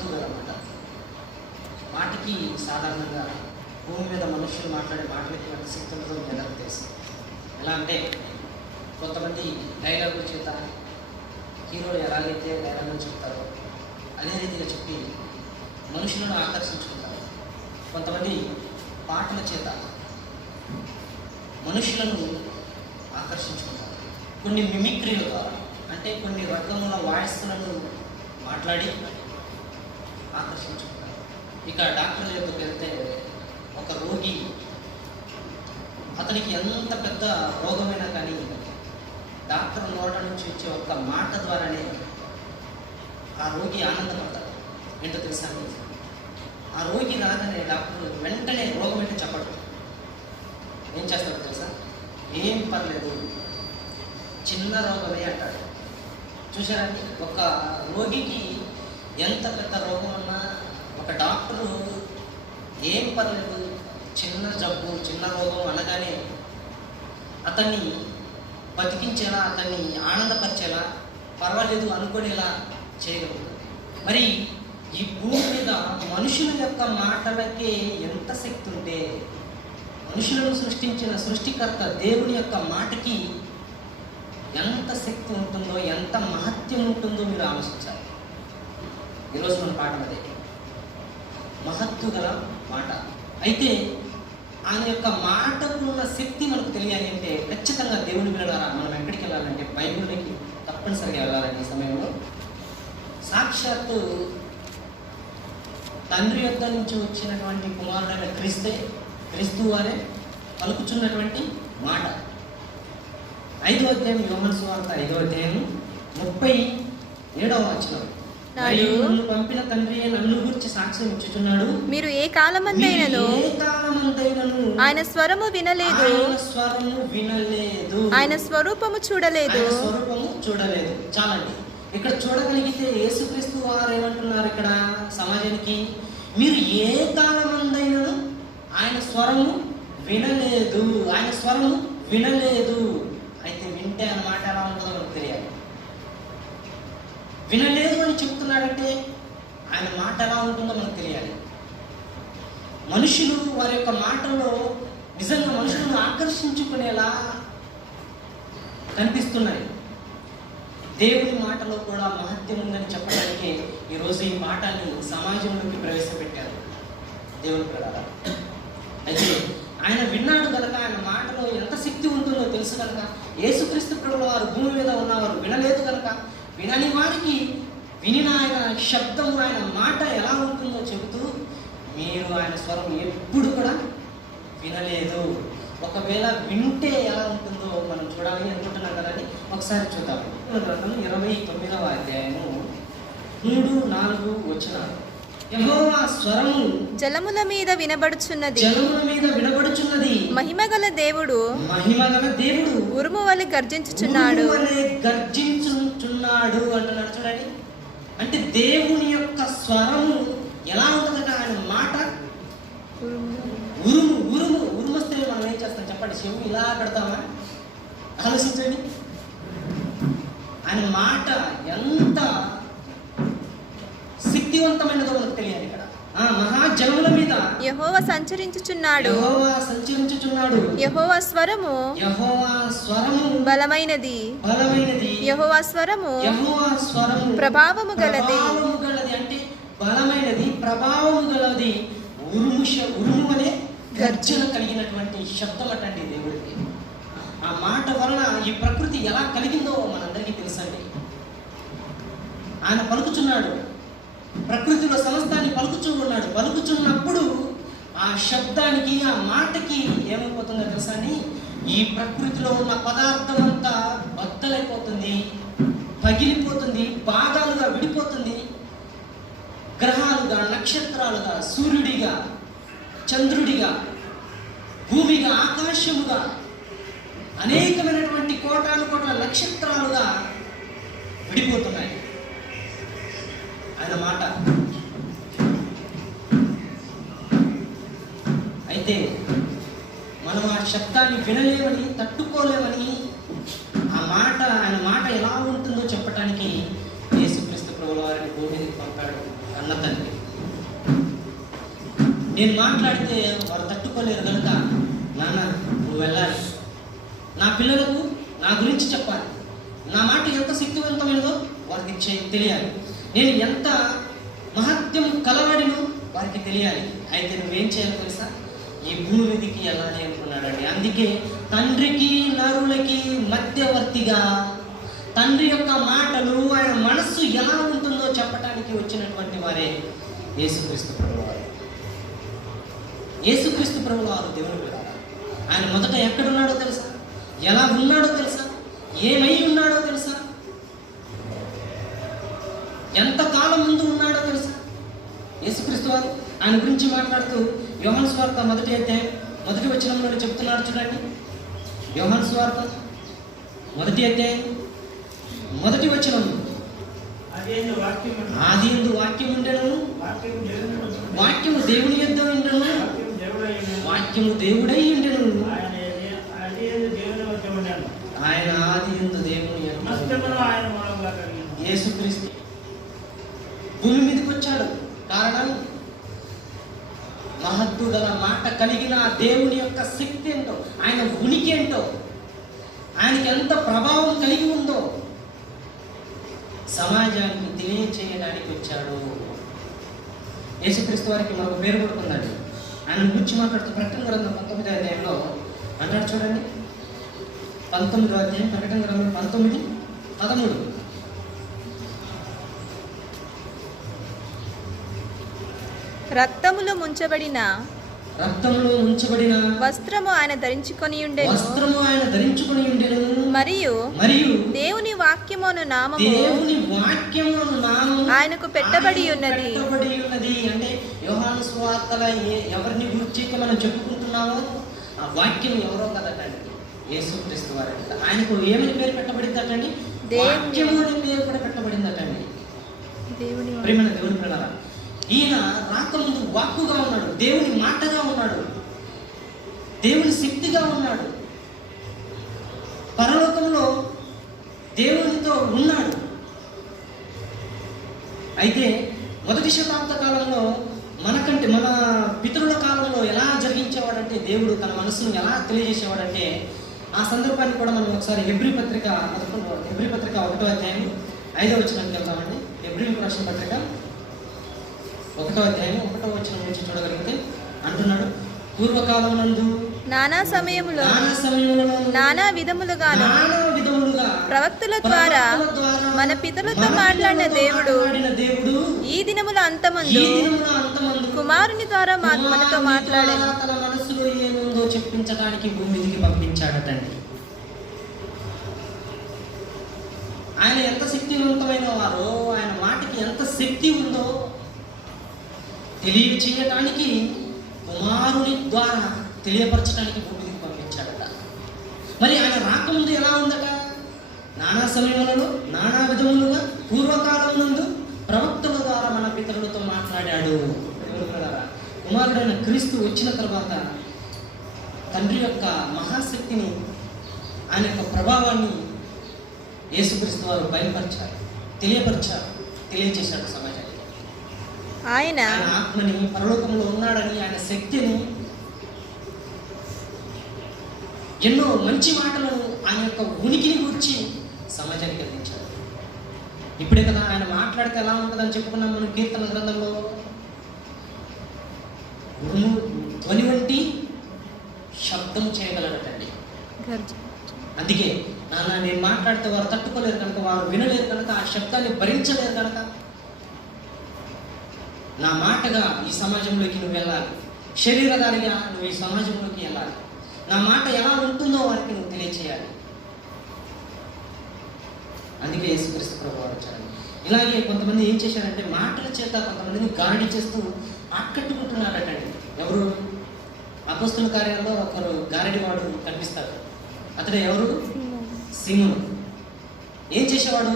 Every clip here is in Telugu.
మహత్తు గల మాట. మాటకి సాధారణంగా భూమి మీద మనుషులు మాట్లాడే మాటలకి అంత శక్తి ఉంటుందో మీ అందరికీ తెలుసు. ఎలా అంటే కొంతమంది డైలాగుల చేత హీరోలు ఎలాగైతే డైలాగులు చెప్తారో అదే రీతిగా చెప్పి మనుషులను ఆకర్షించుకుంటారు. కొంతమంది పాటల చేత మనుషులను ఆకర్షించుకుంటారు. కొన్ని మిమిక్రీల ద్వారా, అంటే కొన్ని రకముల వాయిస్లను మాట్లాడి ఆకర్షించుకుంటారు. ఇక డాక్టర్ దగ్గరికి వెళ్తే ఒక రోగి, అతనికి ఎంత పెద్ద రోగమైనా కానీ డాక్టర్ నోట నుంచి వచ్చే ఒక్క మాట ద్వారానే ఆ రోగి ఆనందపడతాడు. ఏంటో తెలుసా? ఆ రోగి రాగానే డాక్టర్ వెంటనే రోగం ఏంటో చెప్పడు. ఏం చేస్తాడు తెలుసా? ఏం పర్లేదు, చిన్న రోగమే అంటాడు. చూసారండి, ఒక రోగికి ఎంత పెద్ద రోగం అన్నా ఒక డాక్టరు ఏం పర్లేదు, చిన్న జబ్బు, చిన్న రోగం అనగానే అతన్ని బతికించేలా, అతన్ని ఆనందపరిచేలా, పర్వాలేదు అనుకునేలా చేయగలరు. మరి ఈ భూమి మీద మనుషుల యొక్క మాటలకే ఎంత శక్తి ఉంటే, మనుషులను సృష్టించిన సృష్టికర్త దేవుని యొక్క మాటకి ఎంత శక్తి ఉంటుందో, ఎంత మహత్యం ఉంటుందో మీరు ఆలోచించాలి. ఈరోజు మన పాఠం అదే, మహత్తు గల మాట. అయితే ఆయన యొక్క మాటకు ఉన్న శక్తి మనకు తెలియాలి అంటే ఖచ్చితంగా దేవుని బిడ్డలారా మనం ఎక్కడికి వెళ్ళాలంటే బైబిల్కి తప్పనిసరిగా వెళ్ళాలండి. ఈ సమయంలో సాక్షాత్తు తండ్రి యొద్ద నుంచి వచ్చినటువంటి కుమారుడైన క్రీస్తు వారే పలుకుచున్నటువంటి మాట. 5వ అధ్యాయం, యోహాను సువార్త 5వ అధ్యాయం 37వ వచనం. నన్ను పంపిన తండ్రి నన్ను గురించి సాక్ష్యం ఇచ్చుచున్నాడు. మీరు ఏ కాలమందైనను ఆయన స్వరము వినలేదు, ఆయన స్వరూపము చూడలేదు. చాలండి. ఇక్కడ చూడగలిగితే యేసుక్రీస్తు వారు ఏమంటున్నారు ఇక్కడ సమాజానికి? మీరు ఏ కాలమందైనను ఆయన స్వరము వినలేదు, ఆయన స్వరము వినలేదు. అయితే వింటే అన్నమాట ఎలా ఉంటుందో మనకు తెలియాలి. వినలేదు అని చెప్తున్నాడంటే ఆయన మాట ఎలా ఉంటుందో మనకు తెలియాలి. మనుషులు వారి యొక్క మాటల్లో నిజంగా మనుషులను ఆకర్షించుకునేలా కనిపిస్తున్నాయి. దేవుని మాటలో కూడా మహత్యం ఉందని చెప్పడానికి ఈరోజు ఈ పాఠాన్ని సమాజంలోకి ప్రవేశపెట్టారు దేవుని ప్రకారం. అయితే ఆయన విన్నాడు కనుక, ఆయన మాటలో ఎంత శక్తి ఉంటుందో తెలుసు కనుక, యేసుక్రీస్తు ప్రభువు వారు భూమి మీద ఉన్నవారు వినలేదు కనుక, వినని వారికి వినిన ఆయన శబ్దము, ఆయన మాట ఎలా ఉంటుందో చెబుతూ, మీరు ఆయన స్వరం ఎప్పుడు కూడా వినలేదు. ఒకవేళ వింటే ఎలా ఉంటుందో మనం చూడాలి అనుకుంటున్నాం కదండి. ఒకసారి చూద్దాం. 29వ అధ్యాయము 3-4 వచనాలు. యెహోవా స్వరము జలముల మీద వినబడుచున్నది, మహిమగల దేవుడు ఉరుము వలె గర్జించుచున్నాడు అంటున్నాడు. చూడండి, అంటే దేవుని యొక్క స్వరము ఎలా ఉంటుందట? ఆయన మాట ఉరుము వస్తే మనం ఏం చేస్తాం చెప్పండి? చెవి ఇలా పెడతామా? ఆలోచించండి. ఆయన మాట ఎంత శక్తివంతమైనదో మనకు తెలియాలి. ఇక్కడ మహాజనుల మీద యెహోవా సంచరించుచున్నాడు, యెహోవా స్వరము బలమైనది, యెహోవా స్వరము ప్రభావము గలది. అంటే బలమైనది, ప్రభావము గలది, ఉరుము అనే గర్జన కలిగినటువంటి శబ్దం అటండి దేవుడికి. ఆ మాట వలన ఈ ప్రకృతి ఎలా కలిగిందో మనందరికీ తెలుసండి. ఆయన పలుకుచున్నాడు, ప్రకృతిలో సమస్తాన్ని పలుకుచున్నాడు. పలుకుచున్నప్పుడు ఆ శబ్దానికి, ఆ మాటకి ఏమైపోతుందో తెలుసా అని, ఈ ప్రకృతిలో ఉన్న పదార్థం అంతా బద్దలైపోతుంది, పగిలిపోతుంది, భాగాలుగా విడిపోతుంది. గ్రహాలుగా, నక్షత్రాలుగా, సూర్యుడిగా, చంద్రుడిగా, భూమిగా, ఆకాశముగా, అనేకమైనటువంటి కోటాను కోట్ల నక్షత్రాలుగా విడిపోతున్నాయి ఆయన మాట. అయితే మనం ఆ శబ్దాన్ని వినలేమని, తట్టుకోలేమని, ఆ మాట, ఆయన మాట ఎలా ఉంటుందో చెప్పటానికి యేసుక్రీస్తు ప్రభువు వారిని భూమికి పంపాడు కన్న తండ్రి. నేను మాట్లాడితే వారు తట్టుకోలేరు కనుక నాన్న నువ్వు వెళ్ళాలి, నా పిల్లలకు నా గురించి చెప్పాలి, నా మాట ఎంత శక్తివంతమైనదో వారికి తెలియాలి, నేను ఎంత మహత్యం కలవాడినో వారికి తెలియాలి. అయితే నువ్వేం చేయాలి తెలుసా? ఈ భూమి మీదకి వెళ్ళాలి అనుకున్నాడండి. అందుకే తండ్రికి నరులకి మధ్యవర్తిగా తండ్రి యొక్క మాటలు, ఆయన మనస్సు ఎలా ఉంటుందో చెప్పడానికి వచ్చినటువంటి వారే యేసుక్రీస్తు ప్రభువారు. యేసుక్రీస్తు ప్రభువారు దేవుని పిల్లలు. ఆయన మొదట ఎక్కడున్నాడో తెలుసా? ఎలా ఉన్నాడో తెలుసా? ఏమై ఉన్నాడో తెలుసా? ఎంతకాలం ముందు ఉన్నాడో తెలుసా? యేసుక్రీస్తు వారు ఆయన గురించి మాట్లాడుతూ యోహాను సువార్త 1 వచనంలో చెప్తున్నాడు చూడండి. యోహాను సువార్త 1 అధ్యాయం 1 వచనం, ఆదియందు వాక్యం ఉండెను, వాక్యము దేవుని యొద్ద ఉండెను, వాక్యము దేవుడై ఉండెను, ఆయన ఆదియందు దేవుని యొద్ద. యేసుక్రీస్తు భూమి మీదకి వచ్చాడు. కారణం మహత్తు గల మాట కలిగిన దేవుని యొక్క శక్తి ఏంటో, ఆయన ఉనికి ఏంటో, ఆయనకి ఎంత ప్రభావం కలిగి ఉందో సమాజానికి తెలియచేయడానికి వచ్చాడు. యేసుక్రీస్తు వారికి మరొక పేరు కూడా ఉందండి. ఆయన గురించి మాట్లాడుతూ ప్రకటన గ్రంథం 19వ అధ్యాయంలో అన్నాడు చూడండి. 19వ అధ్యాయం ప్రకటన గ్రంథం 19:13. రక్తములో ముంచబడిన వస్త్రము ఆయన ధరించుకొని ఉండెను, మరియు దేవుని వాక్యమును నామము ఆయనకు పెట్టబడి ఉన్నది. అంటే యోహాను సువార్తల ఎవరిని గురించి మనం చెప్పుకుంటున్నామో ఆ వాక్యం ఎవరో కదటండి, యేసుక్రీస్తు వారు. ఆయనకు ఏమని పేరు పెట్టబడిందటండి? వాక్యము అని పేరు కూడా పెట్టబడిందటండి. ప్రియమైన దేవుని పిల్లలారా, ఈయన రాకముందు వాక్కుగా ఉన్నాడు, దేవుని మాటగా ఉన్నాడు, దేవుని శక్తిగా ఉన్నాడు, పరలోకంలో దేవునితో ఉన్నాడు. అయితే మొదటి శతాబ్ద కాలంలో మనకంటే మన పితరుల కాలంలో ఎలా జరిగించేవాడంటే, దేవుడు తన మనసును ఎలా తెలియజేసేవాడంటే, ఆ సందర్భాన్ని కూడా మనం ఒకసారి హెబ్రీ పత్రిక 1వ అధ్యాయం 5వ వచనానికి వెళ్తామండి. హెబ్రీలకు రాసిన పత్రిక 1వ అధ్యాయం 1వ వచనం నుంచి చూడగలిగితే అంటున్నాడు, పూర్వకాలం నందు నానా సమయములో నానా విధములుగా ప్రవక్తల ద్వారా మన పితరులతో మాట్లాడిన దేవుడు ఈ దినముల అంతమందు కుమారుని ద్వారా మనతో మాట్లాడాడు. తన మనసులో ఏముందో చెప్పించడానికి భూమి మీదకి పంపించాడటండి. ఆయన ఎంత శక్తివంతమైన వారో, ఆయన మాటకి ఎంత శక్తి ఉందో తెలియచేయటానికి కుమారుని ద్వారా తెలియపరచడానికి భూమికి పంపించాడట. మరి ఆయన రాకముందు ఎలా ఉందట? నానా సమయములలో నానా విధములుగా పూర్వకాలం నందు ప్రవక్తల ద్వారా మన పితరులతో మాట్లాడాడు. కుమారుడైన క్రీస్తు వచ్చిన తర్వాత తండ్రి యొక్క మహాశక్తిని, ఆయన యొక్క ప్రభావాన్ని యేసుక్రీస్తు వారు బయలుపరిచారు, తెలియచేశాడు సమాజానికి. ఆయన ఆత్మని, పరలోకంలో ఉన్నాడని, ఆయన శక్తిని, ఎన్నో మంచి మాటలను, ఆయన యొక్క ఉనికిని గురించి సమాజానికి అందించాడు. ఇప్పుడే కదా ఆయన మాట్లాడితే ఎలా ఉంటుందని చెప్పుకున్నాం మనం కీర్తన గ్రంథంలో. ధ్వని వంటి శబ్దం చేయగలడటండి. అందుకే నాన్న నేను మాట్లాడితే వారు తట్టుకోలేరు కనుక, వారు వినలేరు కనుక, ఆ శబ్దాన్ని భరించలేరు కనుక, నా మాటగా ఈ సమాజంలోకి నువ్వు వెళ్ళాలి, శరీరధారిగా నువ్వు ఈ సమాజంలోకి వెళ్ళాలి, నా మాట ఎలా ఉంటుందో వారికి నువ్వు తెలియచేయాలి. అందుకే యేసుక్రీస్తు ప్రభువారు వచ్చారు. ఇలాగే కొంతమంది ఏం చేశారంటే మాటల చేత కొంతమందిని గారడి చేస్తూ ఆకట్టుకుంటున్నారటండి. ఎవరు? అపొస్తలుల కార్యాల్లో ఒకరు గారడి వాడు కనిపిస్తాడు. అతడు ఎవరు? సీమోను. ఏం చేసేవాడు?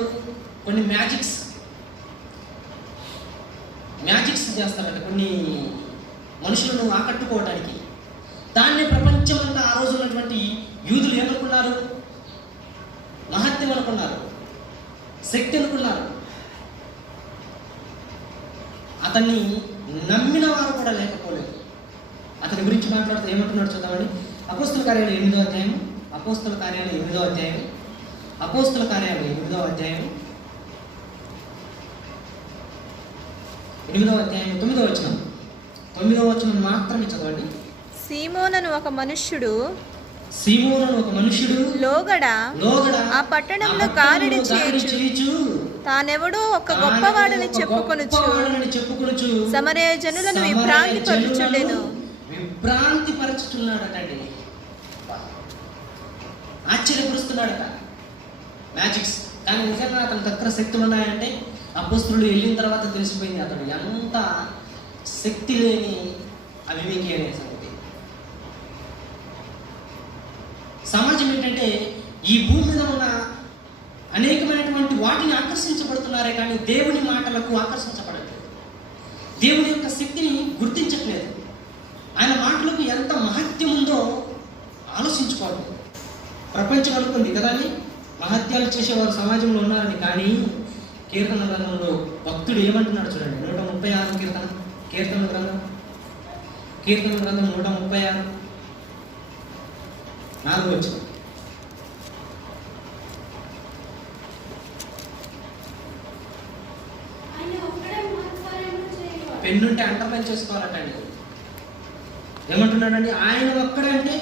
కొన్ని మ్యాజిక్స్ చేస్తాడట కొన్ని మనుషులను ఆకట్టుకోవడానికి. దాన్ని ప్రపంచమంతా ఆ రోజు ఉన్నటువంటి యూదులు ఏమనుకున్నారు? మహత్యం అనుకున్నారు, శక్తి అనుకున్నారు. అతన్ని నమ్మిన వారు కూడా లేకపోలేదు. అతని గురించి మాట్లాడుతూ ఏమంటున్నాడు చూద్దామండి. అపోస్తుల కార్యాలు 8వ అధ్యాయం, అపోస్తుల కార్యాలు 8వ అధ్యాయం, అపోస్తుల కార్యాలు 8వ అధ్యాయం, 8వ అధ్యాయం 9వ వచనం, 9వ వచనం మాత్రమే చదవండి. సీమోనను ఒక మనుష్యుడు లోగడ ఆ పట్టణంలో కారడి చేయుచు తానెవడో ఒక గొప్పవాడని చెప్పుకొనుచు సమరయ జనులను విభ్రాంతి పరచుచున్నాడటండి. ఆశ్చర్యపరుస్తున్నాడట. మ్యాజిక్స్. కానీ నిజంగా అతని దగ్గర శక్తులు ఉన్నాయంటే అపోస్తలుడు వెళ్ళిన తర్వాత తెలిసిపోయింది అతడు ఎంత శక్తి లేని అవివేకి అనే సంగతి. సమాజం ఏంటంటే ఈ భూమి మీద ఉన్న అనేకమైనటువంటి వాటిని ఆకర్షించబడుతున్నారే కానీ దేవుని మాటలకు ఆకర్షించబడట్లేదు. దేవుని యొక్క శక్తిని గుర్తించట్లేదు. ఆయన మాటలకు ఎంత మహత్యం ఉందో ఆలోచించుకోవాలి. ప్రపంచం అనుకుంది కదా అని మహత్యాలు చేసేవారు సమాజంలో ఉన్నారని. కానీ కీర్తన గ్రంథంలో భక్తుడు ఏమంటున్నాడు చూడండి. 136 కీర్తన గ్రంథం 136 4వ వచనం. పెన్నుంటే అంటర్లైన్ చేసుకోవాలటండి. ఏమంటున్నాడండి? ఆయన ఒక్కడంటే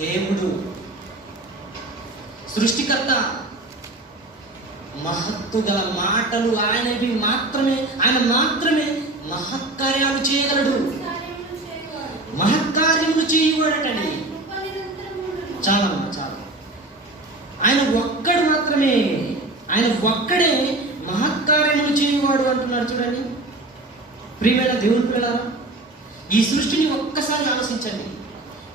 దేవుడు, సృష్టికర్త, మహత్తు గల మాటలు ఆయనవి మాత్రమే. ఆయన మాత్రమే మహత్కార్యాలు చేయగలడు, మహత్కార్యములు చేయవాడటండి. చాలా. ఆయన ఒక్కడు మాత్రమే, ఆయన ఒక్కడే మహత్కార్యములు చేయవాడు అంటున్నాడు చూడండి. ప్రియమైన దేవుని పిల్లలారా, ఈ సృష్టిని ఒక్కసారి ఆలోచించండి.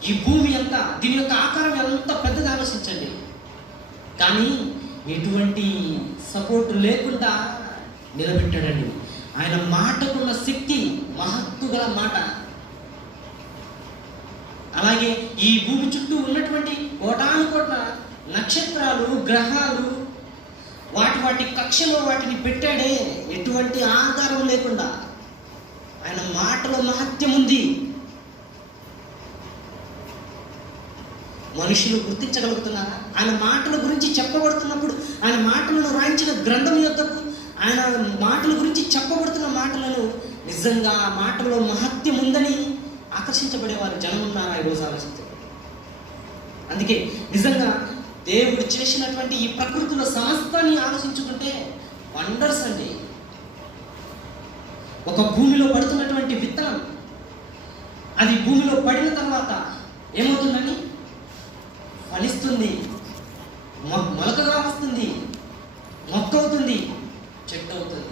ఈ భూమి ఎంత, దీని యొక్క ఆకారం ఎంత పెద్దది ఆలోచించండి. కానీ ఎటువంటి సపోర్ట్ లేకుండా నిలబెట్టాడండి. ఆయన మాటకున్న శక్తి మహత్తు గల మాట. అలాగే ఈ భూమి చుట్టూ ఉన్నటువంటి కోటానుకోట్ల నక్షత్రాలు, గ్రహాలు, వాటి కక్షలో వాటిని పెట్టాడే ఎటువంటి ఆధారం లేకుండా. ఆయన మాటలో మహత్యం ఉంది. మనుషులు గుర్తించగలుగుతున్నారా? ఆయన మాటల గురించి చెప్పబడుతున్నప్పుడు, ఆయన మాటలను రాయించిన గ్రంథం యొద్దకు ఆయన మాటల గురించి చెప్పబడుతున్న మాటలను నిజంగా ఆ మాటలో మహత్యం ఉందని ఆకర్షించబడేవారు జనం ఉన్నారా ఈరోజు? ఆలోచించారు. అందుకే నిజంగా దేవుడు చేసినటువంటి ఈ ప్రకృతిలో సమస్తాన్ని ఆలోచించుకుంటే వండర్స్ అండి. ఒక భూమిలో పడుతున్నటువంటి విత్తనం, అది భూమిలో పడిన తర్వాత ఏమవుతుందని ఫలిస్తుంది, మొలకగా వస్తుంది, మొక్క అవుతుంది, చెట్టు అవుతుంది,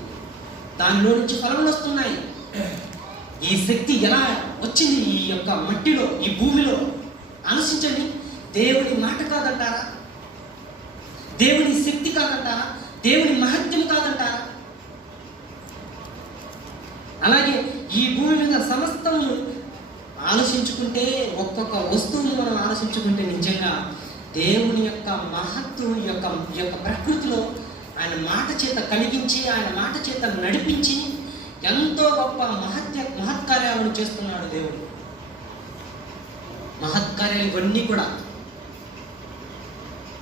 దానిలో నుంచి ఫలములు వస్తున్నాయి. ఈ శక్తి ఎలా వచ్చింది ఈ యొక్క మట్టిలో, ఈ భూమిలో? ఆలోచించండి. దేవుని మాట కాదంటారా? దేవుని శక్తి కాదంటారా? దేవుని మహత్యం కాదంటారా? అలాగే ఈ భూమి మీద సమస్తము ఆలోచించుకుంటే, ఒక్కొక్క వస్తువును మనం ఆలోచించుకుంటే నిజంగా దేవుని యొక్క మహత్తు ఈ యొక్క ప్రకృతిలో ఆయన మాట చేత కలిగించి, ఆయన మాట చేత నడిపించి ఎంతో గొప్ప మహత్కార్యాలను చేస్తున్నాడు దేవుడు. మహత్కార్యాలు ఇవన్నీ కూడా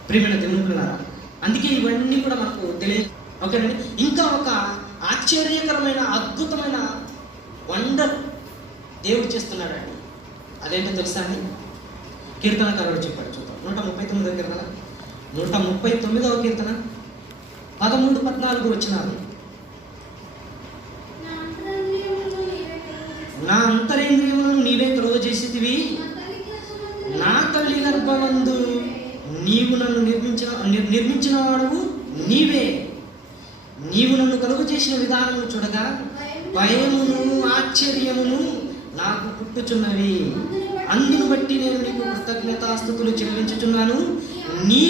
ప్రియమైన దేవుని పిల్లలారా, అందుకే ఇవన్నీ కూడా మనకు తెలియదు. ఓకేనండి. ఇంకా ఒక ఆశ్చర్యకరమైన అద్భుతమైన వండర్ దేవుడు చేస్తున్నాడు అండి. అదేంటో తెలుసా అండి? కీర్తనకారుడు చెప్పాడు. చూద్దాం. 139వ కీర్తన, 139వ కీర్తన 13-14 వచనాలు. నా అంతరేంద్రియములను నీవే త్రోవ చేసేదివి, నా తల్లి గర్భమందు నీవు నన్ను నిర్మించిన వాడువు నీవే. నీవు నన్ను కలుగు చేసిన విధానము చూడగా భయమును ఆశ్చర్యమును నాకు పుట్టుచున్నవి. అందును బట్టి నేను నీకు కృతజ్ఞతాస్తుతులు చెల్లించుచున్నాను. నీ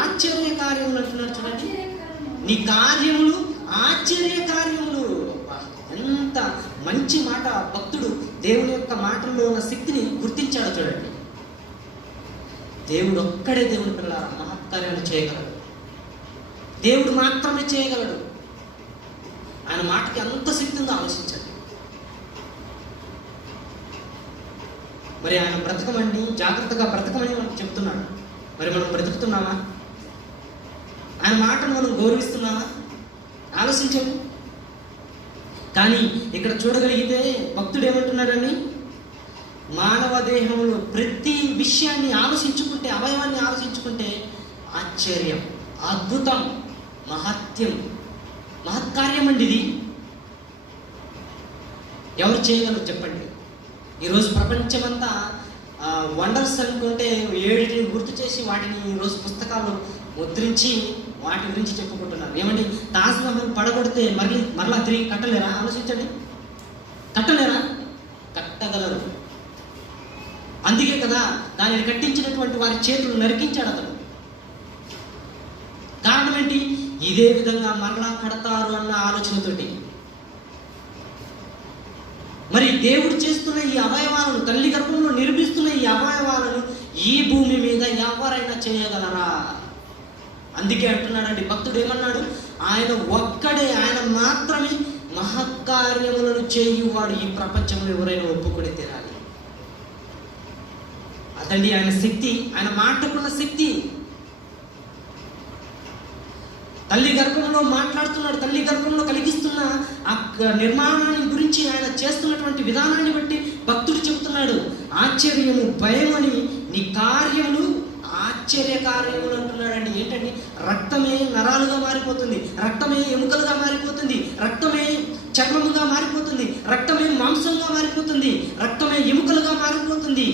ఆశ్చర్య కార్యములు అంటున్నాడు చూడండి. నీ కార్యములు ఆశ్చర్య కార్యములు. ఎంత మంచి మాట! భక్తుడు దేవుని యొక్క మాటల్లో ఉన్న శక్తిని గుర్తించాడు చూడండి. దేవుడు ఒక్కడే దేవుని పిల్లలారా మహత్కార్యాలు చేయగలడు. దేవుడు మాత్రమే చేయగలడు. ఆయన మాటకి అంత శక్తి ఉందో ఆలోచించండి. మరి ఆయన బ్రతకమని, జాగ్రత్తగా బ్రతకమని మనకు చెప్తున్నాడు. మరి మనం బ్రతుకుతున్నామా? ఆయన మాటను మనం గౌరవిస్తున్నామా? ఆలోచించము. కానీ ఇక్కడ చూడగలిగితే భక్తుడు ఏమంటున్నాడని, మానవ దేహంలో ప్రతి విషయాన్ని ఆలోచించుకుంటే, అవయవాన్ని ఆలోచించుకుంటే ఆశ్చర్యం, అద్భుతం, మహత్యం, మహత్కార్యం అండి ఇది. ఎవరు చేయగలరు చెప్పండి? ఈరోజు ప్రపంచమంతా వండర్స్ అనుకుంటే 7 గుర్తు చేసి వాటిని ఈరోజు పుస్తకాలు ముద్రించి వాటి గురించి చెప్పుకుంటున్నారు. ఏమండి, తాజ్మహల్ పడగొడితే మరలా తిరిగి కట్టలేరా? ఆలోచించండి. కట్టలేరా? కట్టగలరు. అందుకే కదా దానిని కట్టించినటువంటి వారి చేతులు నరికించాడు అతను. కారణం ఏంటి? ఇదే విధంగా మరలా కడతారు అన్న ఆలోచనతోటి. మరి దేవుడు చేస్తున్న ఈ అవయవాలను, తల్లి గర్భంలో నిర్మిస్తున్న ఈ అవయవాలను ఈ భూమి మీద ఎవరైనా చేయగలరా? అందుకే అంటున్నాడండి భక్తుడు, ఏమన్నాడు? ఆయన ఒక్కడే, ఆయన మాత్రమే మహత్కార్యములను చేయువాడు ఈ ప్రపంచంలో ఎవరైనా ఒప్పుకొని తీరాలి. అదండి ఆయన శక్తి, ఆయన మాటకున్న శక్తి. తల్లి గర్భంలో మాట్లాడుతున్నాడు, తల్లి గర్భంలో కలిగిస్తున్న ఆ నిర్మాణాన్ని గురించి ఆయన చేస్తున్నటువంటి విధానాన్ని బట్టి భక్తుడు చెబుతున్నాడు, ఆశ్చర్యము, భయమని నీ కార్యములు ఆశ్చర్య కార్యములు అంటున్నాడండి. ఏంటండి? రక్తమే నరాలుగా మారిపోతుంది, రక్తమే ఎముకలుగా మారిపోతుంది, రక్తమే చర్మముగా మారిపోతుంది, రక్తమే మాంసంగా మారిపోతుంది, రక్తమే ఎముకలుగా మారిపోతుంది,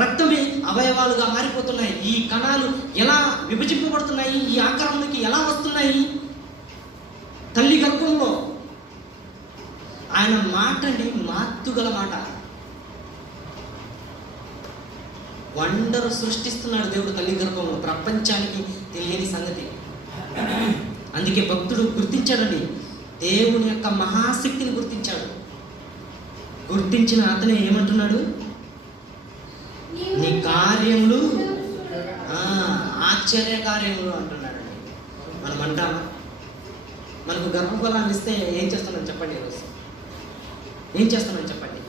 రక్తమే అవయవాలుగా మారిపోతున్నాయి. ఈ కణాలు ఎలా విభజింపబడుతున్నాయి, ఈ ఆకారంలోకి ఎలా వస్తున్నాయి? తల్లి గర్భంలో ఆయన మాట అండి, మాతుగల మాట. వండర్ సృష్టిస్తున్నాడు దేవుడు తల్లి గర్భంలో, ప్రపంచానికి తెలియని సంగతి. అందుకే భక్తుడు గుర్తించాడండి, దేవుని యొక్క మహాశక్తిని గుర్తించాడు. గుర్తించిన అతనే ఏమంటున్నాడు? నీ కార్యములు ఆశ్చర్య కార్యములు అంటున్నాడు. మనం అంటామా? మనకు గర్భఫలాన్ని ఇస్తే ఏం చేస్తున్నాం చెప్పండి? ఈరోజు ఏం చేస్తున్నాం చెప్పండి?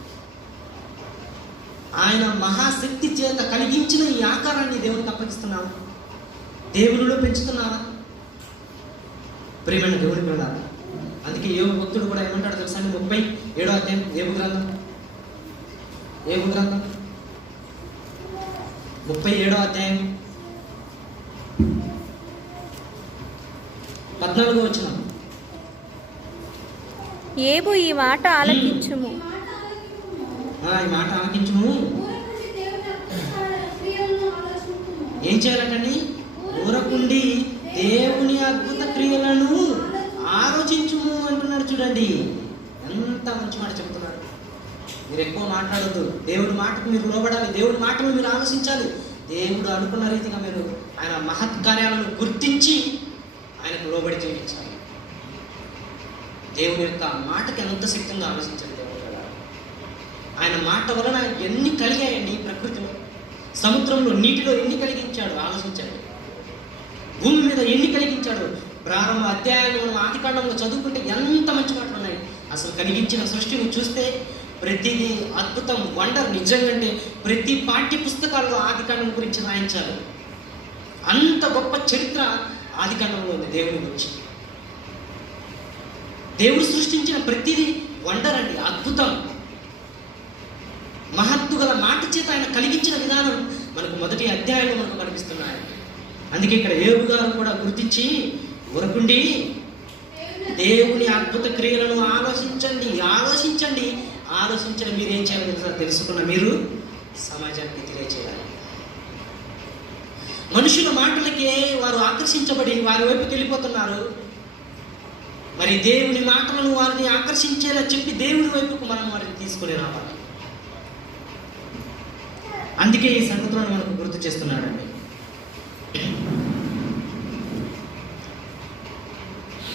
ఆయన మహాశక్తి చేత కలిగించిన ఈ ఆకారాన్ని దేవునికి అప్పగిస్తున్నావా? దేవునిలో పెంచుతున్నావా? ప్రియమైన దేవుని పిల్లలారా, అందుకే యోబు భక్తుడు కూడా ఏమంటాడు తెలుసా? 37వ అధ్యాయం యోబు గ్రంథం 37వ అధ్యాయం 14వ వచనం. యోబు ఈ మాట ఆలకించుము. ఈ మాట ఆలకించుము. ఏం చేయాలంటండి? ఊరకుండి దేవుని అద్భుత క్రియలను ఆలోచించుము అంటున్నాడు. చూడండి ఎంత మంచి మాట చెప్తున్నాడు. మీరు ఎక్కువ మాట్లాడద్దు, దేవుడి మాటకు మీరు లోబడాలి, దేవుడి మాటను మీరు ఆలోచించాలి. దేవుడు అనుకున్న రీతిగా మీరు ఆయన మహత్కార్యాలను గుర్తించి ఆయనకు లోబడి జీవించాలి. దేవుని యొక్క మాటకి ఎంత శక్తిగా ఆలోచించాలి. దేవుడు కదా ఆయన మాట వలన ఎన్ని కలిగాయండి ప్రకృతిలో, సముద్రంలో నీటిలో ఎన్ని కలిగించాడు ఆలోచించాడు. భూమి మీద ఎన్ని కలిగించాడు. ప్రారంభ అధ్యాయాలు మనం ఆదికాండంలో చదువుకుంటే ఎంత మంచి మాటలు ఉన్నాయి. అసలు కలిగించిన సృష్టిని చూస్తే ప్రతిదీ అద్భుతం, వండర్. నిజంగా ప్రతి పాఠ్య పుస్తకాల్లో ఆదికాండం గురించి రాయించాలి. అంత గొప్ప చరిత్ర ఆదికాండంలో ఉంది దేవుని గురించి. దేవుడు సృష్టించిన ప్రతిదీ వండర్ అండి, అద్భుతం. మహత్తు గల మాట చేత ఆయన కలిగించిన విధానం మనకు మొదటి అధ్యాయంలో మనకు కనిపిస్తున్నాయి. అందుకే ఇక్కడ యోబు గారు కూడా గుర్తించి, ఊరకుండి దేవుని అద్భుత క్రియలను ఆలోచించండి, ఆలోచించండి, ఆలోచించండి. మీరు ఏం చేయాలి తెలుసా? తెలుసుకున్న మీరు సమాజానికి తెలియచేయాలి. మనుషుల మాటలకే వారు ఆకర్షించబడి వారి వైపుకి వెళ్ళిపోతున్నారు. మరి దేవుని మాటలను వారిని ఆకర్షించేలా చెప్పి దేవుని వైపుకు మనం వారిని తీసుకుని రావాలి. అందుకే ఈ సంగతులను మనకు గుర్తు చేస్తున్నాడండి.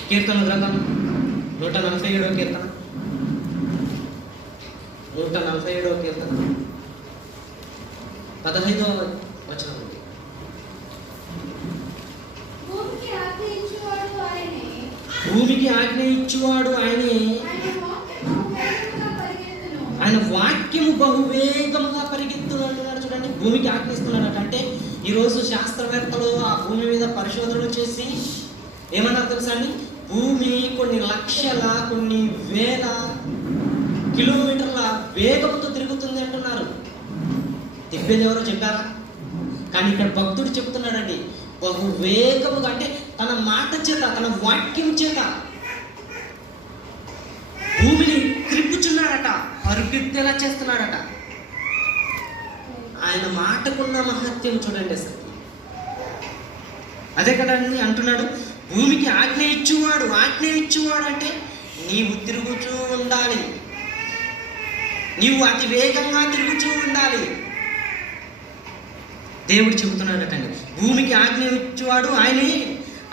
కీర్తన గ్రంథం 147వ కీర్తన 147వ కీర్తన 15వ వచనం. భూమికి ఆజ్ఞ ఇచ్చువాడు ఆయనే, ఆయన వాక్యము బహువేగంగా పరిగెత్తుతున్నాడు. చూడండి, భూమికి ఆజ్ఞిస్తున్నాడట. అంటే ఈరోజు శాస్త్రవేత్తలు ఆ భూమి మీద పరిశోధనలు చేసి ఏమన్నారు తెలుసా అండి? భూమి కొన్ని లక్షల, కొన్ని వేల కిలోమీటర్ల వేగంతో తిరుగుతుంది అంటున్నారు. తిప్పేది ఎవరో చెప్పారా? కానీ ఇక్కడ భక్తుడు చెప్తున్నాడండి, బహువేగముగా, అంటే తన మాట చేత, తన వాక్యం చేత భూమిని త్రిప్పుచున్నాడట, పరిగెత్తేలా చేస్తున్నాడట. ఆయన మాటకున్న మహత్యం చూడండి అసలు. అదే కదండి అంటున్నాడు, భూమికి ఆజ్ఞ ఇచ్చువాడు. ఆజ్ఞ ఇచ్చువాడు అంటే నీవు తిరుగుతూ ఉండాలి, నీవు అతి వేగంగా తిరుగుతూ ఉండాలి. దేవుడు చెబుతున్నాడటండి, భూమికి ఆజ్ఞ ఇచ్చువాడు ఆయనే,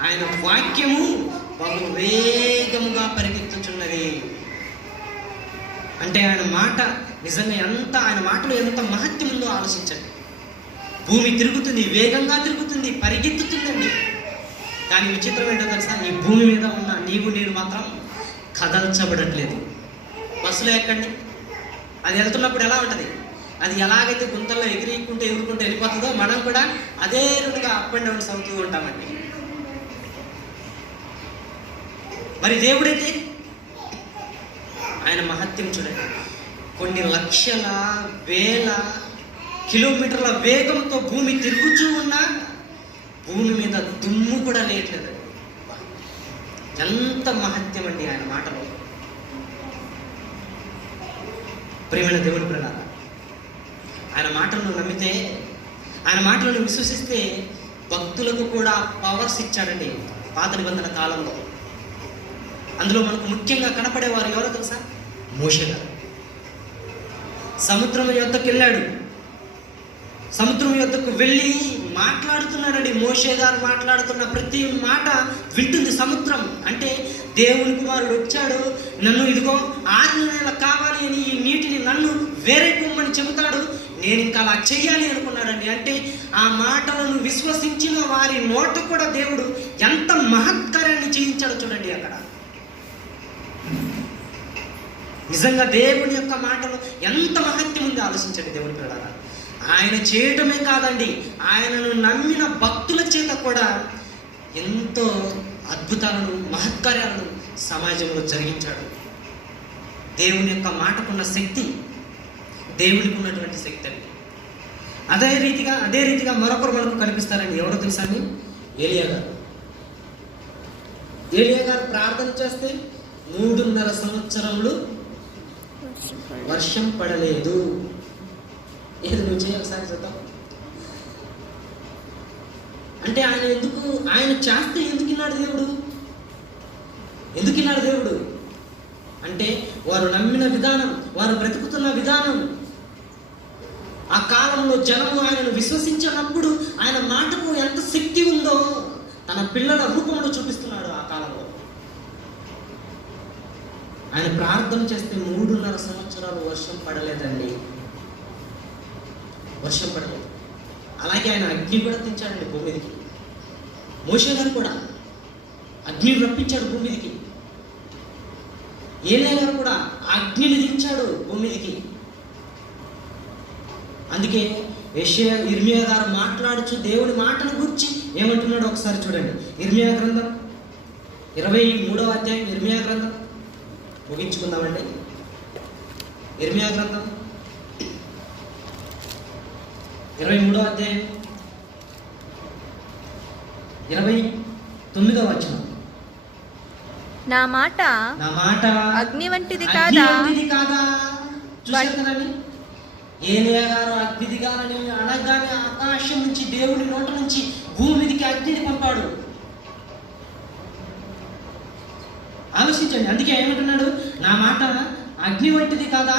ఆయన వాక్యము బహువేగముగా పరిగెత్తుచున్నది. అంటే ఆయన మాట నిజంగా ఎంత, ఆయన మాటలో ఎంత మహత్యం ఉందో ఆలోచించండి. భూమి తిరుగుతుంది, వేగంగా తిరుగుతుంది, పరిగెత్తుతుందండి. కానీ విచిత్రం ఏంటో తెలుసా? ఈ భూమి మీద ఉన్న నీవు నేను మాత్రం కదల్చబడట్లేదు. బస్సులో ఎక్కండి, అది వెళ్తున్నప్పుడు ఎలా ఉంటుంది? అది ఎలాగైతే గుంతల్లో ఎగురుకుంటూ వెళ్ళిపోతుందో మనం కూడా అదే రకంగా అప్ అండ్ డౌన్స్ అవుతూ ఉంటామండి. మరి దేవుడైతే ఆయన మహత్యం చూడండి, కొన్ని లక్షల వేల కిలోమీటర్ల వేగంతో భూమి తిరుగుతూ ఉన్నా భూమి మీద దుమ్ము కూడా లేట్లేదు. ఎంత మహత్యం అండి ఆయన మాటలో. ప్రియమైన దేవుని ప్రియులారా, ఆయన మాటలను నమ్మితే, ఆయన మాటలను విశ్వసిస్తే భక్తులకు కూడా పవర్స్ ఇచ్చాడండి పాత నిబంధన కాలంలో. అందులో మనకు ముఖ్యంగా కనపడేవారు ఎవరో తెలుసా? మోషే గారు. సముద్రం యొద్దకు వెళ్ళాడు, సముద్రం యొద్దకు వెళ్ళి మాట్లాడుతున్నాడండి. మోషే గారు మాట్లాడుతున్న ప్రతి మాట వింటుంది సముద్రం. అంటే దేవుని కుమారుడు వచ్చాడు, నన్ను ఇదిగో 6 నెలలు కావాలి అని ఈ నీటిని నన్ను వేరే పొమ్మని చెబుతాడు, నేను ఇంకా అలా చెయ్యాలి అనుకున్నాడండి. అంటే ఆ మాటలను విశ్వసించిన వారి నోట కూడా దేవుడు ఎంత మహత్కార్యాన్ని చేయించాడో చూడండి. అక్కడ నిజంగా దేవుని యొక్క మాటలో ఎంత మహత్యం ఉందో ఆలోచించండి దేవుని పిల్లలారా. ఆయన చేయటమే కాదండి, ఆయనను నమ్మిన భక్తుల చేత కూడా ఎంతో అద్భుతాలను, మహత్కార్యాలను సమాజంలో జరిగించాడు. దేవుని యొక్క మాటకున్న శక్తి, దేవునికి ఉన్నటువంటి శక్తి అండి. అదే రీతిగా మరొకరు మనకు కనిపిస్తారండి. ఎవరో తెలుసా అండి? ఏలియా గారు. ఏలియా గారు ప్రార్థన చేస్తే 3.5 సంవత్సరములు వర్షం పడలేదు. ఏది నువ్వు చేయ ఒకసారి చూద్దాం. అంటే ఆయన చేస్తే ఎందుకు విన్నాడు దేవుడు? అంటే వారు నమ్మిన విధానం, వారు బ్రతుకుతున్న విధానం, ఆ కాలంలో జనము ఆయనను విశ్వసించినప్పుడు ఆయన మాటకు ఎంత శక్తి ఉందో తన పిల్లల రూపంలో చూపిస్తున్నాడు. ఆ కాలంలో ఆయన ప్రార్థన చేస్తే 3.5 సంవత్సరాలు వర్షం పడలేదండి, వర్షం పడలేదు. అలాగే ఆయన అగ్ని కూడా తెచ్చాడండి భూమి మీదకి. మోషే గారు కూడా అగ్ని రప్పించాడు భూమి మీదకి. ఏలియా గారు కూడా అగ్నిని దించాడు భూమి మీదకి. అందుకే ఇర్మియా గారు మాట్లాడుచు దేవుని మాటను గురించి ఏమంటున్నాడో ఒకసారి చూడండి. ఇర్మియా గ్రంథం 23వ అధ్యాయం. ఇర్మియా గ్రంథం ముగించుకుందామండి. ఇర్మియా గ్రంథం 23వ అధ్యాయం 29వ వచనం. నా మాట అగ్ని వంటిది కాదా? చూశారు కదండి, ఏలియా గారు అగ్ని దిగాలని అనగానే ఆకాశం నుంచి, దేవుని నోట నుంచి భూమి మీదకి అగ్నిని పంపాడు. ఆలోచించండి. అందుకే ఏమంటున్నాడు? నా మాట అగ్ని వంటిది కాదా,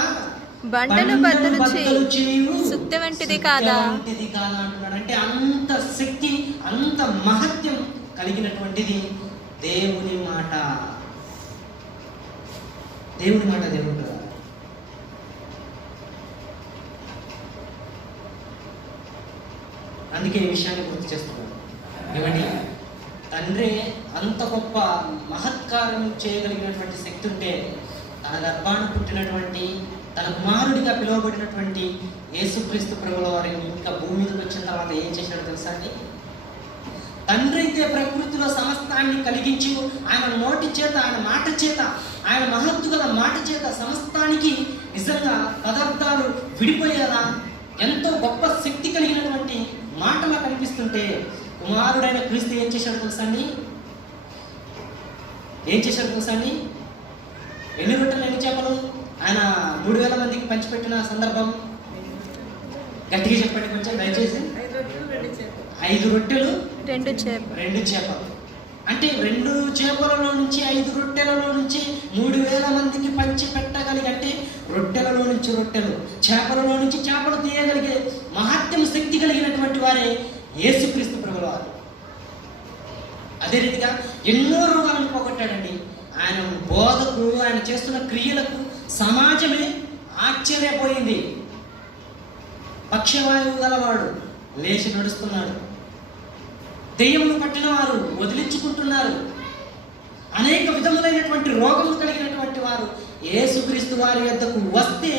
బండలు బద్దలు చేయు సుత్తి వంటిది కాదా అంటున్నాడు. అంటే అంత శక్తి, అంత మహత్యం కలిగినటువంటిది దేవుని మాట. దేవుడు కదా. అందుకే ఈ విషయాన్ని గుర్తు చేస్తున్నాడు. ఏమండి, తండ్రి అంత గొప్ప మహత్కారం చేయగలిగినటువంటి శక్తి ఉంటే తన గర్భాన పుట్టినటువంటి తన కుమారుడిగా పిలువబడినటువంటి యేసుక్రీస్తు ప్రభుల వారు ఇంకా భూమి మీదకి వచ్చిన తర్వాత ఏం చేశాడో తెలుసా అండి? తండ్రి అయితే ప్రకృతిలో సమస్తాన్ని కలిగించి ఆయన నోటి చేత, ఆయన మాట చేత, ఆయన మహత్తు గల మాట చేత సమస్తానికి నిజంగా పదార్థాలు విడిపోయేలా ఎంతో గొప్ప శక్తి కలిగినటువంటి మాటలా కనిపిస్తుంటే, కుమారుడైన క్రీస్తు ఏం చేశాడు తెలుసా అండి? ఏం చేశాడు తెలుసా అండి? ఎన్ని రొట్టెలు ఎన్ని చేపలు ఆయన 3000 మందికి పంచిపెట్టిన సందర్భం గట్టిగా చెప్పండి కొంచెం దయచేసి. 5 రొట్టెలు 2 చేపలు. అంటే 2 చేపలలో నుంచి 5 రొట్టెలలో నుంచి 3000 మందికి పంచి పెట్టగలిగి, అంటే రొట్టెలలో నుంచి రొట్టెలు, చేపలలో నుంచి చేపలు తీయగలిగే మహాత్యం శక్తి కలిగినటువంటి వారే యేసుక్రీస్తు ప్రభుల వారు. అదే రీతిగా ఎన్నో రోగాలను పోగొట్టాడండి. ఆయన బోధకు, ఆయన చేస్తున్న క్రియలకు సమాజమే ఆశ్చర్యపోయింది. పక్షవాయువు గలవాడు లేచి నడుస్తున్నాడు, దెయ్యములు పట్టిన వారు వదిలించుకుంటున్నారు, అనేక విధములైనటువంటి రోగములు కలిగినటువంటి వారు యేసుక్రీస్తు వారి యొద్దకు వస్తే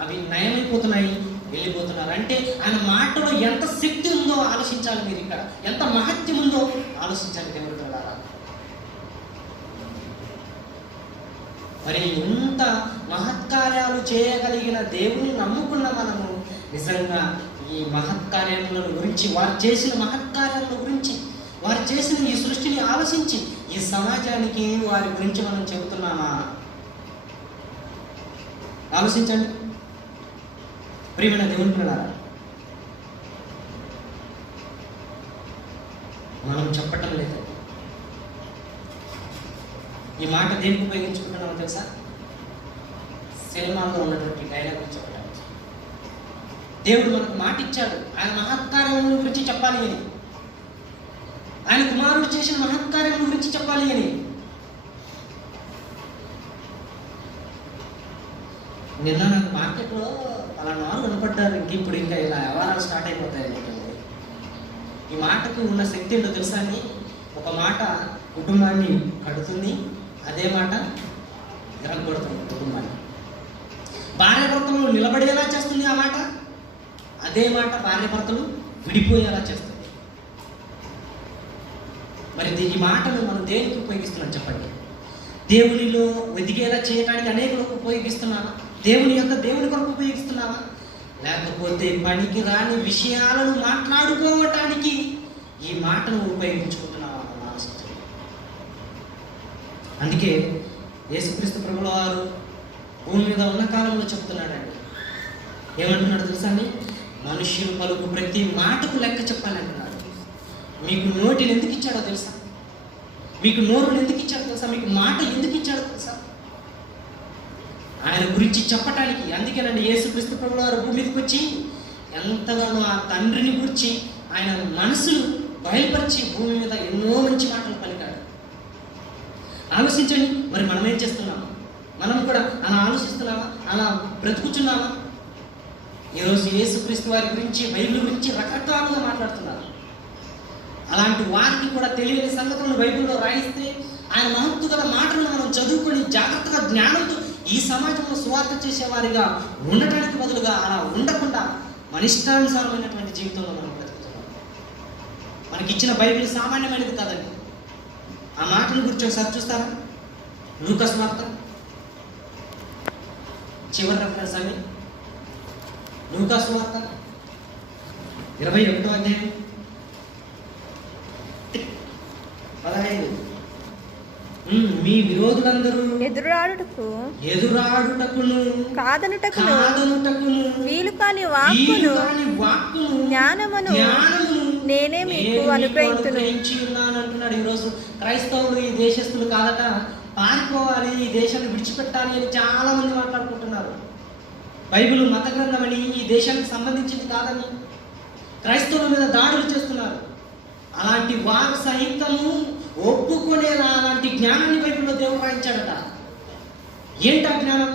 అవి నయమైపోతున్నాయి, వెళ్ళిపోతున్నారు. అంటే ఆయన మాటలో ఎంత శక్తి ఉందో ఆలోచించాలి మీరు, ఇక్కడ ఎంత మహత్యం ఉందో ఆలోచించాలి దేవుడు పిల్లలారా. మరి ఇంత మహత్కార్యాలు చేయగలిగిన దేవుని నమ్ముకున్న మనము నిజంగా ఈ మహత్కార్యముల గురించి, వారు చేసిన మహత్కార్యాల గురించి, వారు చేసిన ఈ సృష్టిని ఆలోచించి ఈ సమాజానికి వారి గురించి మనం చెబుతున్నామా? ఆలోచించండి ప్రియమైన దేవుని పిల్లలారా. మనం చెప్పటం లేదు. ఈ మాట దేనికి ఉపయోగించుకుంటున్నామో తెలుసా? సినిమాల్లో ఉన్నటువంటి డైలాగులు చెప్పడానికి. దేవుడు మనకు మాట ఇచ్చాడు, ఆయన మహత్కార్యముల గురించి చెప్పాలి అని, ఆయన కుమారుడు చేసిన మహత్కార్యముల గురించి చెప్పాలి అని. నిన్న నాకు మార్కెట్లో అలా నాలుగు కనపడ్డారు, ఇప్పుడు ఇంకా ఇలా వ్యవహారాలు స్టార్ట్ అయిపోతాయి. ఈ మాటకు ఉన్న శక్తి ఏంటో తెలుసా అండి? ఒక మాట కుటుంబాన్ని కడుతుంది, అదే మాట విరగొడుతుంది కుటుంబాన్ని. భార్యాభర్తలు నిలబడేలా చేస్తుంది ఆ మాట, అదే మాట భార్యాభర్తలు విడిపోయేలా చేస్తుంది. మరి ఈ మాటను మనం దేనికి ఉపయోగిస్తున్నాం చెప్పండి? దేవునిలో వెదిగేలా చేయడానికి అనేకులకు ఉపయోగిస్తున్నామా? దేవుని కొరకు ఉపయోగిస్తున్నామా? లేకపోతే పనికి రాని విషయాలను మాట్లాడుకోవటానికి ఈ మాటను ఉపయోగించుకుంటున్నామా? అందుకే యేసుక్రీస్తు ప్రభుల వారు భూమి మీద ఉన్న కాలంలో చెప్తున్నాడండి. ఏమంటున్నాడు తెలుసా అండి? మనుష్యులు పలుకు ప్రతి మాటకు లెక్క చెప్పాలంటున్నాడు. మీకు నోటిని ఎందుకు ఇచ్చాడో తెలుసా? మీకు నోరుని ఎందుకు ఇచ్చాడో తెలుసా? మీకు మాట ఎందుకు ఇచ్చాడో తెలుసా? ఆయన గురించి చెప్పటానికి. అందుకేనండి యేసుక్రీస్తు ప్రభుల వారు భూమి మీదకి వచ్చి ఎంతగానో ఆ తండ్రిని గురించి ఆయన మనసును బయలుపరిచి భూమి మీద ఎన్నో మంచి మాటలు పలికాడు. ఆలోచించండి, మరి మనం ఏం చేస్తున్నామా? మనం కూడా అలా ఆలోచిస్తున్నామా? అలా బ్రతుకుతున్నామా? ఈరోజు యేసుక్రీస్తు వారి గురించి, బైబిల్ గురించి రకరకాలుగా మాట్లాడుతున్నారు. అలాంటి వారికి కూడా తెలియని సంగతులను బైబిల్లో రాయిస్తే ఆయన మహత్తు గల మాటలను మనం చదువుకొని జాగ్రత్తగా జ్ఞానంతో ఈ సమాజంలో సువార్త చేసేవారిగా ఉండటానికి బదులుగా అలా ఉండకుండా మన ఇష్టానుసారమైనటువంటి జీవితంలో మనం బ్రతుకుతున్నాం. మనకిచ్చిన బైబిల్ సామాన్యమైనది కాదండి. ఆ మాటల గురించి ఒకసారి చూస్తారా? లూకా సువార్త చివరి రెఫరెన్స్ అండి. లూకా సువార్త 21వ అధ్యాయం 15. మీ విరోధులందరూ ఎదురాడుటకును కాదనుటకును వీలు కాని వాక్కును జ్ఞానమును నేనే మీకు అనుగ్రహించున్నానంటున్నాడు. ఈరోజు క్రైస్తవులు ఈ దేశస్తులు కాదట, పారిపోవాలి, ఈ దేశాన్ని విడిచిపెట్టాలి అని చాలా మంది మాట్లాడుకుంటున్నారు. బైబిల్ మత గ్రంథం అని, ఈ దేశానికి సంబంధించింది కాదని క్రైస్తవుల మీద దాడులు చేస్తున్నారు. అలాంటి వారు సహితము ఒప్పుకునేలా అలాంటి జ్ఞానాన్ని బైబిల్లో దేవుడు రాయించాడట. ఏంటా జ్ఞానం?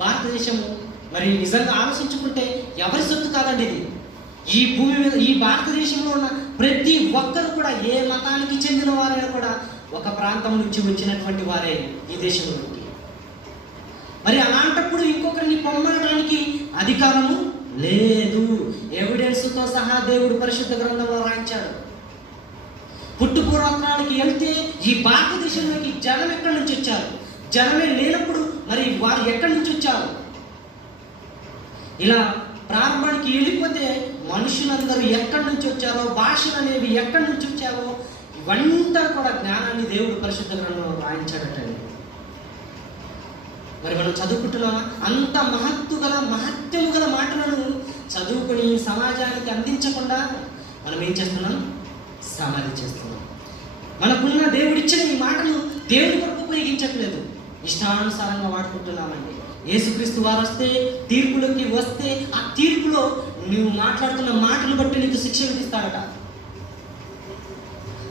భారతదేశము మరి నిజంగా ఆలోచించుకుంటే ఎవరి సొత్తు కాదండి ఇది. ఈ భూమి మీద, ఈ భారతదేశంలో ఉన్న ప్రతి ఒక్కరు కూడా, ఏ మతానికి చెందిన వారైనా కూడా ఒక ప్రాంతం నుంచి వచ్చినటువంటి వారే ఈ దేశంలోకి. మరి అలాంటప్పుడు ఇంకొకరిని పొమ్మనడానికి అధికారము లేదు. ఎవిడెన్స్తో సహా దేవుడు పరిశుద్ధ గ్రంథంలో రాయించాడు. పుట్టుపూర్వత్రానికి వెళ్తే ఈ భారతదేశంలోకి జనం ఎక్కడి నుంచి వచ్చారు? జనమే లేనప్పుడు మరి వారు ఎక్కడి నుంచి వచ్చారు? ఇలా ప్రారంభానికి వెళ్ళిపోతే మనుషులందరూ ఎక్కడి నుంచి వచ్చారో, భాషలు అనేవి ఎక్కడి నుంచి వచ్చావో ఇవంతా కూడా జ్ఞానాన్ని దేవుడు పరిశుద్ధ గ్రంథంలో రాయించాడటండి. మరి మనం చదువుకుంటున్నామా? అంత మహత్యము గల మాటలను చదువుకొని సమాజానికి అందించకుండా మనం ఏం చేస్తున్నాం? సమాధి చేస్తున్నాం. మనకున్న దేవుడిచ్చిన ఈ మాటలు దేవుడి కొరకు ఉపయోగించట్లేదు, ఇష్టానుసారంగా వాడుకుంటున్నామండి. యేసుక్రీస్తు వారు వస్తే, తీర్పులోకి వస్తే, ఆ తీర్పులో నువ్వు మాట్లాడుతున్న మాటలు బట్టి నీకు శిక్ష విధిస్తాడట.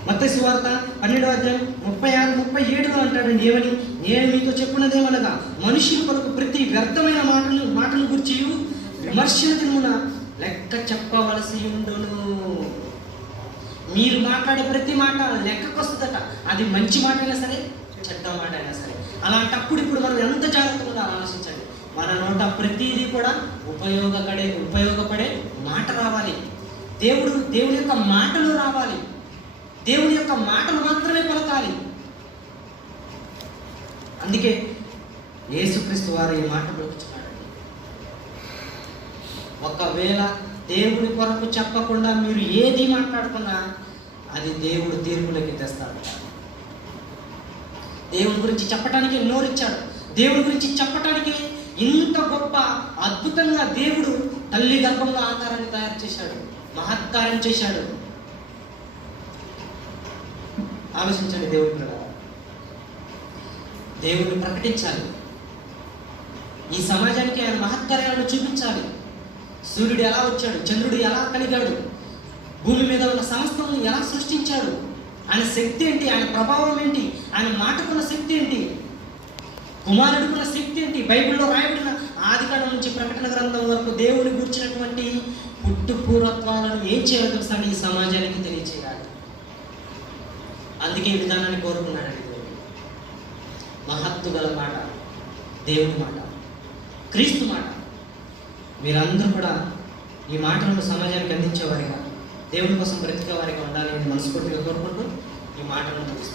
మత్తయి సువార్త 12:36-37 అంటాడండి. ఏమని? నేను మీతో చెప్పున్నదేమనగా మనుషుల కొరకు ప్రతి వ్యర్థమైన మాటను గురించి విమర్శన దినమున లెక్క చెప్పవలసి ఉండును. మీరు మాట్లాడే ప్రతి మాట లెక్కకు వస్తుందట. అది మంచి మాట అయినా సరే, చెడ్డ మాట అయినా సరే. అలాంటప్పుడు ఇప్పుడు మనం ఎంత జాగ్రత్తగా ఆలోచించండి. మన నోట ప్రతిదీ కూడా ఉపయోగపడే మాట రావాలి. దేవుడి యొక్క మాటలు రావాలి. దేవుని యొక్క మాటలు మాత్రమే పలకాలి. అందుకే యేసుక్రీస్తు వారు ఈ మాట పలుకుతున్నాడండి. ఒకవేళ దేవుని కొరకు చెప్పకుండా మీరు ఏది మాట్లాడుకున్నా అది దేవుడు తీర్పులోకి తెస్తాడు. దేవుని గురించి చెప్పటానికి నోరిచ్చాడు. దేవుడి గురించి చెప్పటానికి ఇంత గొప్ప అద్భుతంగా దేవుడు తల్లి గర్భంలో ఆకారాన్ని తయారు చేశాడు, మహత్కారం చేశాడు. ఆలోచించండి. దేవుడిని ప్రకటించాలి. ఈ సమాజానికి ఆయన మహత్కార్యాలను చూపించాలి. సూర్యుడు ఎలా వచ్చాడు, చంద్రుడు ఎలా కలిగాడు, భూమి మీద ఉన్న సమస్తలను ఎలా సృష్టించాడు, ఆయన శక్తి ఏంటి, ఆయన ప్రభావం ఏంటి, ఆయన మాటకున్న శక్తి ఏంటి, కుమారుడికున్న శక్తి ఏంటి, బైబిల్లో రాయబడిన ఆదికాండం నుంచి ప్రకటన గ్రంథం వరకు దేవుని గురించినటువంటి పుట్టు పూర్వత్వాలను ఏం చేయాలో తెలుసా? ఈ సమాజానికి తెలియచేయాలి. అందుకే విధానాన్ని కోరుకున్నాడండి దేవుడు. మహత్తు గల మాట, దేవుని మాట, క్రీస్తు మాట. మీరందరూ కూడా ఈ మాటలను సమాజానికి అందించేవారిగా, దేవుని కోసం బ్రతికేవారిగా ఉండాలని మనస్ఫూర్తిగా కోరుకుంటూ ఈ మాటలను ముగిస్తాను.